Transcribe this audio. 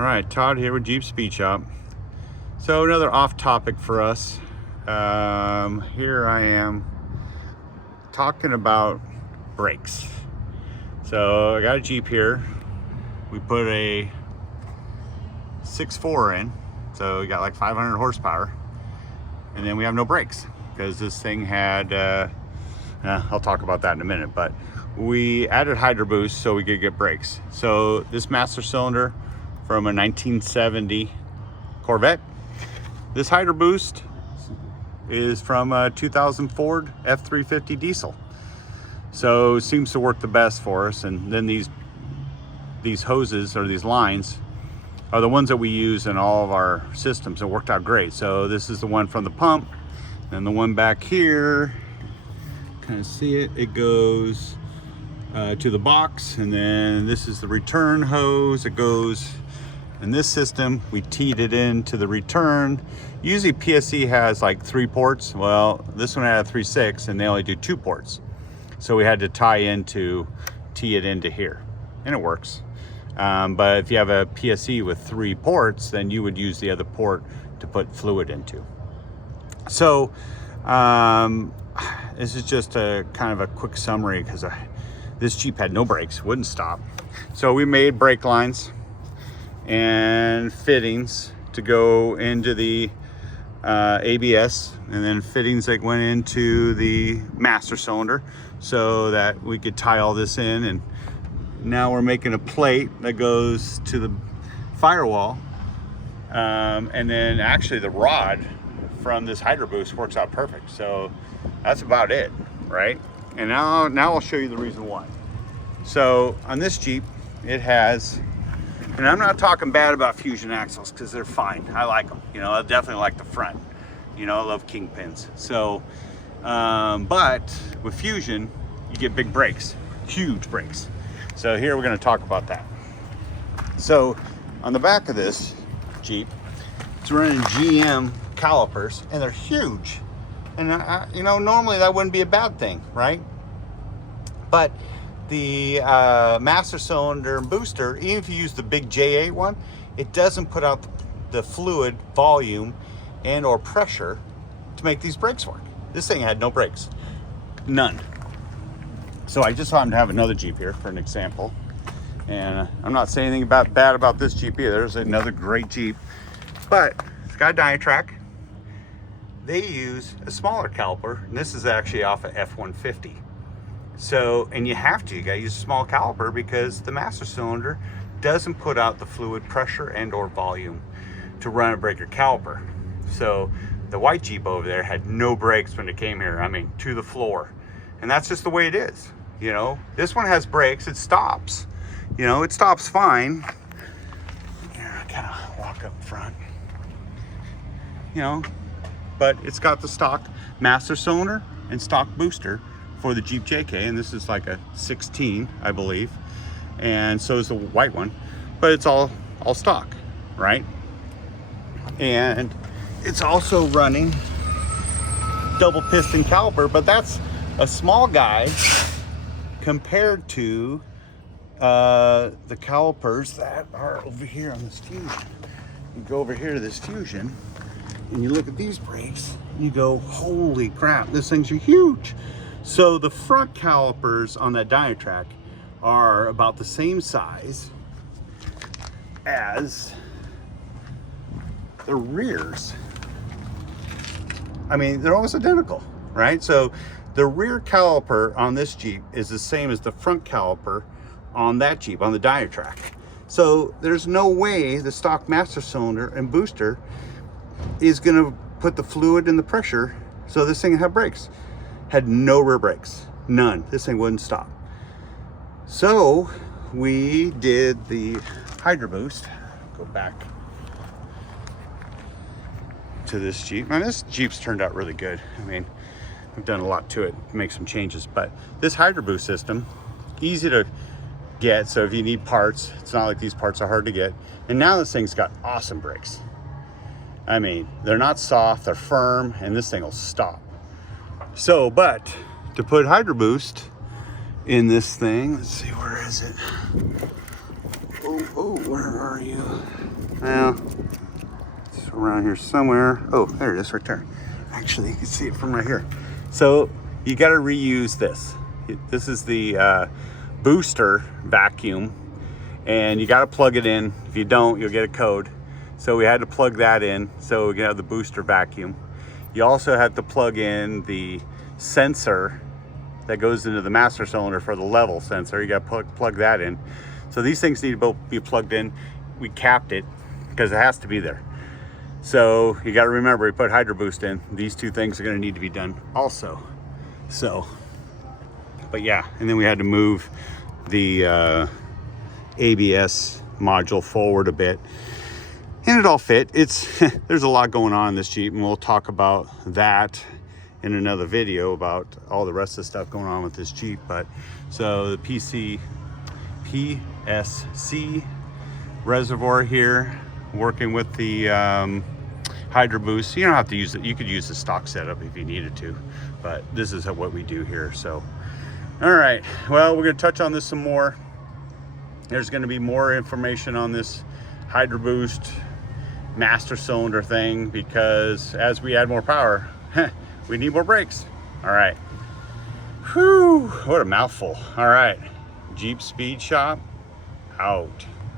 All right, Todd here with Jeep Speed Shop. So another off topic for us. Here I am talking about brakes. So I got a Jeep here. We put a 6.4 in, so we got like 500 horsepower. And then we have no brakes because this thing had, I'll talk about that in a minute, but we added Hydro Boost so we could get brakes. So this master cylinder from a 1970 Corvette. This Hydro Boost is from a 2000 Ford F350 diesel. So it seems to work the best for us. And then these hoses or these lines are the ones that we use in all of our systems. It worked out great. So this is the one from the pump, and the one back here, kind of see it, it goes to the box, and then this is the return hose. It goes in this system. We teed it into the return. Usually PSC has like 3 ports. Well, this one had a 3.6 and they only do 2 ports. So we had to tee it into here, and it works. But if you have a PSC with 3 ports, then you would use the other port to put fluid into. So this is just a kind of a quick summary because this Jeep had no brakes, wouldn't stop. So we made brake lines and fittings to go into the ABS, and then fittings that went into the master cylinder so that we could tie all this in. And now we're making a plate that goes to the firewall, and then actually the rod from this Hydro Boost works out perfect. So that's about it, right? And now I'll show you the reason why. So on this Jeep, it has, and I'm not talking bad about Fusion axles because they're fine. I like them. You know, I definitely like the front. You know, I love kingpins. So, but with Fusion, you get big brakes, huge brakes. So here we're going to talk about that. So on the back of this Jeep, it's running GM calipers, and they're huge. And you know, normally that wouldn't be a bad thing, right? But the master cylinder and booster, even if you use the big J8 one, it doesn't put out the fluid volume and or pressure to make these brakes work. This thing had no brakes, none. So I just happened to have another Jeep here for an example, and I'm not saying anything bad about this Jeep either. There's another great Jeep, but it's got a Dynatrac. They use a smaller caliper, and this is actually off of F-150. So, and you gotta use a small caliper because the master cylinder doesn't put out the fluid pressure and or volume to run a breaker caliper. So the white Jeep over there had no brakes when it came here. I mean, to the floor. And that's just the way it is. You know, this one has brakes, it stops. You know, it stops fine. Yeah, I kind of walk up front. You know, but it's got the stock master cylinder and stock booster for the Jeep JK, and this is like a 16, I believe, and so is the white one, but it's all stock, right? And it's also running double piston caliper, but that's a small guy compared to the calipers that are over here on this Fusion. You go over here to this Fusion and you look at these brakes and you go, holy crap, these things are huge. So the front calipers on that Dynatrac are about the same size as the rears. I mean, they're almost identical, right? So the rear caliper on this Jeep is the same as the front caliper on that Jeep, on the Dynatrac. So there's no way the stock master cylinder and booster is gonna put the fluid and the pressure so this thing had brakes. Had no rear brakes, none. This thing wouldn't stop. So we did the Hydro Boost. Go back to this Jeep. Now this Jeep's turned out really good. I mean, I've done a lot to it, make some changes, but this Hydro Boost system, easy to get. So if you need parts, it's not like these parts are hard to get. And now this thing's got awesome brakes. I mean, they're not soft, they're firm, and this thing will stop. So, but to put Hydro Boost in this thing, let's see, where is it? Oh, Oh, where are you? Well, it's around here somewhere. Oh, there it is right there. Actually, you can see it from right here. So you got to reuse this. This is the booster vacuum, and you got to plug it in. If you don't, you'll get a code. So we had to plug that in so we can have the booster vacuum. You also have to plug in the sensor that goes into the master cylinder for the level sensor. You got to plug that in. So these things need to both be plugged in. We capped it because it has to be there. So you got to remember, we put Hydro Boost in. These two things are going to need to be done also. So, but yeah, and then we had to move the ABS module forward a bit, and it all fit. It's there's a lot going on in this Jeep, and we'll talk about that in another video about all the rest of the stuff going on with this Jeep. But so the PSC reservoir here, working with the Hydro Boost. You don't have to use it. You could use the stock setup if you needed to, but this is what we do here. So, all right. Well, we're going to touch on this some more. There's going to be more information on this Hydro Boost master cylinder thing, because as we add more power, we need more brakes. All right. Whew, what a mouthful. All right. Jeep Speed Shop out.